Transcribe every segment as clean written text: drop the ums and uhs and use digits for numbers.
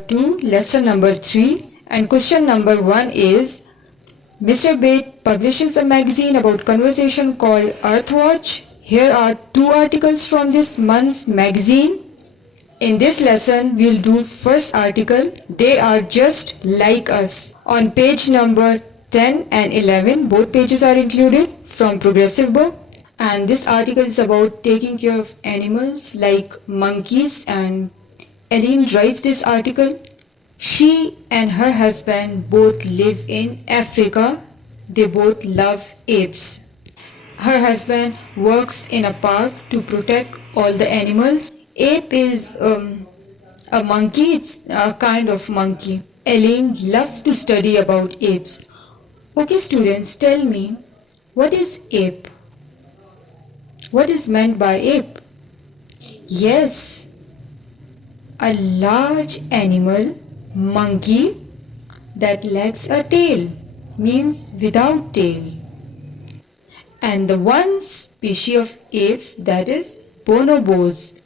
2, lesson number 3, and question number 1 is Mr. Bate publishes a magazine about conversation called Earthwatch. Here are 2 articles from this month's magazine. In this lesson, we'll do first article, They Are Just Like Us. On page number 10 and 11, both pages are included from Progressive Book. And this article is about taking care of animals like monkeys, and Eileen writes this article. She and her husband both live in Africa. They both love apes. Her husband works in a park to protect all the animals. Ape is a monkey, it's a kind of monkey. Eileen loves to study about apes. Okay students, tell me, what is ape? What is meant by ape? Yes, a large animal, monkey, that lacks a tail, means without tail. And the one species of apes, that is bonobos.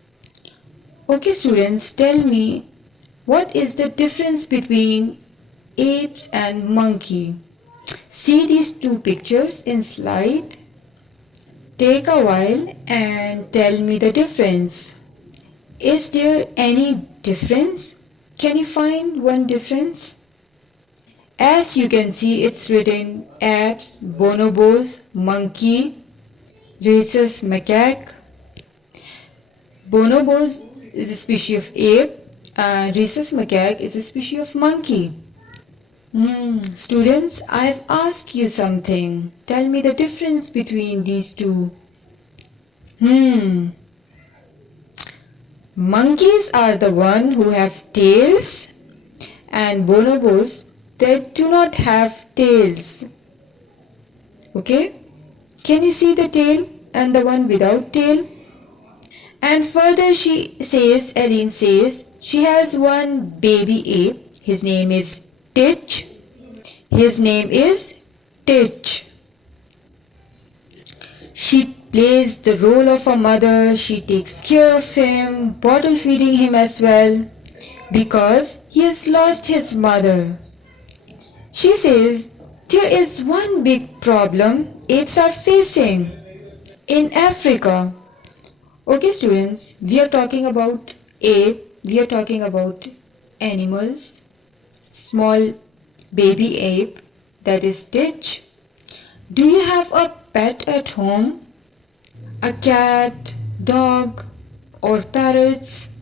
Okay students, tell me, what is the difference between apes and monkey? See these 2 pictures in slide. Take a while and tell me the difference. Is there any difference? Can you find one difference? As you can see, it's written apes, bonobos, monkey, rhesus macaque. Bonobos is a species of ape, and rhesus macaque is a species of monkey. Students, I've asked you something. Tell me the difference between these 2. Monkeys are the one who have tails, and bonobos that do not have tails. Okay? Can you see the tail and the one without tail? And further Eileen says, she has one baby ape. His name is Titch. His name is Titch. She plays the role of a mother. She takes care of him, bottle feeding him as well, because he has lost his mother. She says, there is one big problem apes are facing in Africa. Okay students, we are talking about ape, we are talking about animals. Small baby ape, that is Titch. Do you have a pet at home? A cat, dog, or parrots?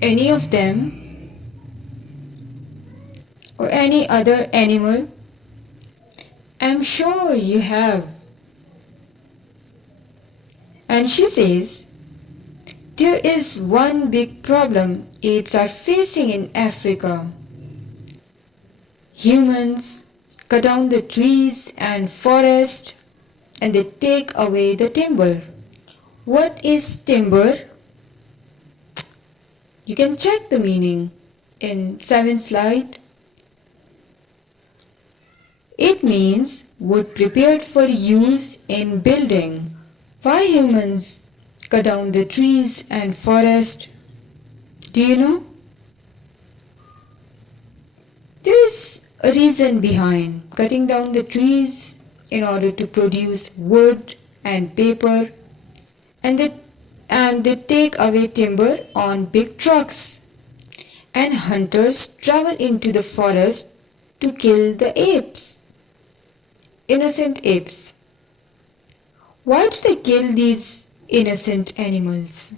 Any of them? Or any other animal? I'm sure you have. And she says, there is one big problem apes are facing in Africa. Humans cut down the trees and forest, and they take away the timber. What is timber? You can check the meaning in 7th slide. It means wood prepared for use in building. Why humans cut down the trees and forest? Do you know? There is a reason behind cutting down the trees in order to produce wood and paper, and they take away timber on big trucks, and hunters travel into the forest to kill the apes, innocent apes. Why do they kill these innocent animals?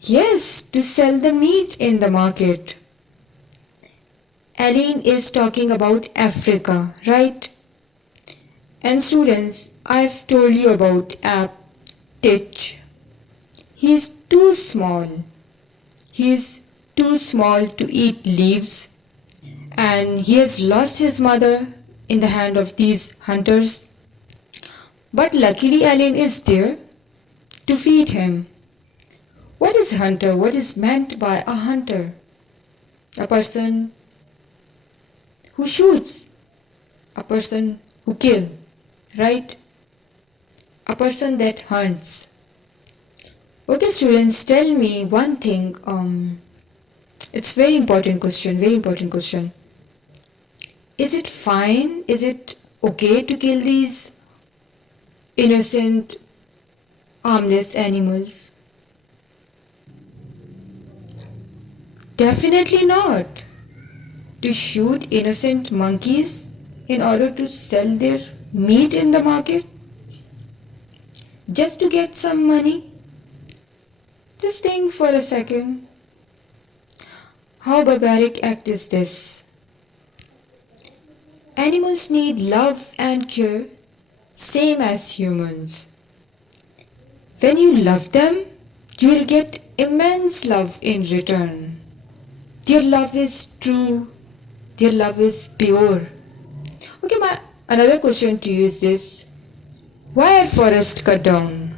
Yes, to sell the meat in the market. Eileen is talking about Africa, right? And students, I've told you about ape Titch. He is too small. He is too small to eat leaves, and he has lost his mother in the hand of these hunters. But luckily Eileen is there to feed him. What is hunter? What is meant by a hunter? A person who shoots, a person who kills, right? A person that hunts. Okay, students, tell me one thing. It's very important question, very important question. Is it fine? Is it okay to kill these innocent, harmless animals? Definitely not. To shoot innocent monkeys in order to sell their meat in the market? Just to get some money? Just think for a second. How barbaric act is this? Animals need love and care, same as humans. When you love them, you will get immense love in return. Their love is true, their love is pure. Okay, another question to you is this. Why are forests cut down?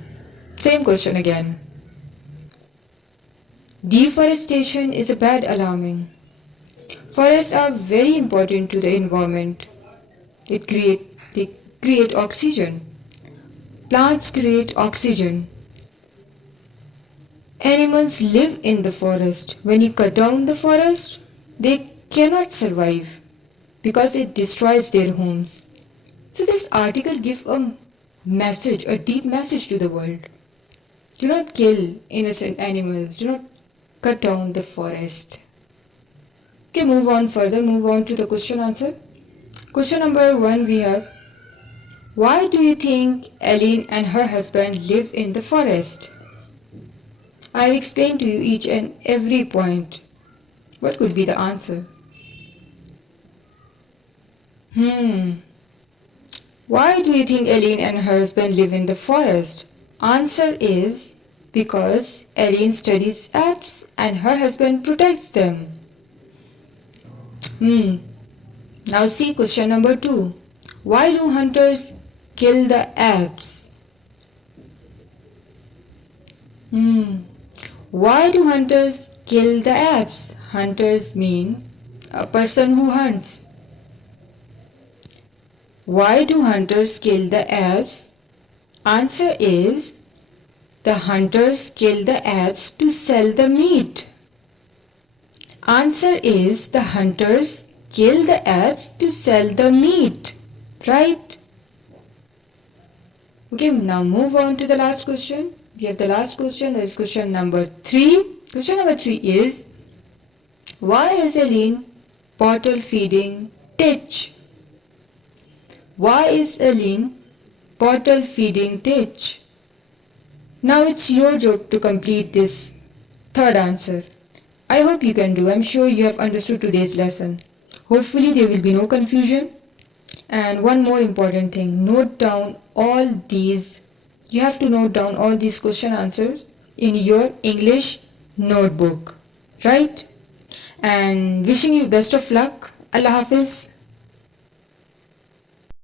Same question again. Deforestation is a bad alarming. Forests are very important to the environment. They create oxygen. Plants create oxygen. Animals live in the forest. When you cut down the forest, they cannot survive because it destroys their homes. So this article gives a message, a deep message to the world. Do not kill innocent animals. Do not cut down the forest. Okay, move on further. Move on to the question answer. Question number 1 we have. Why do you think Eileen and her husband live in the forest? I have explained to you each and every point. What could be the answer? Why do you think Eileen and her husband live in the forest? Answer is because Eileen studies apes and her husband protects them. Now see question number 2. Why do hunters kill the apes? Why do hunters kill the apes? Hunters mean a person who hunts. Why do hunters kill the apes? Answer is the hunters kill the apes to sell the meat. Answer is the hunters kill the apes to sell the meat. Right? Okay, now move on to the last question. We have the last question, that is question number 3. Question number 3 is, why is Eileen bottle feeding Titch? Why is Eileen bottle feeding Titch? Now it's your job to complete this third answer. I hope you can do. I'm sure you have understood today's lesson. Hopefully there will be no confusion. And one more important thing, note down all these. You have to note down all these question answers in your English notebook. Right? And wishing you best of luck. Allah Hafiz.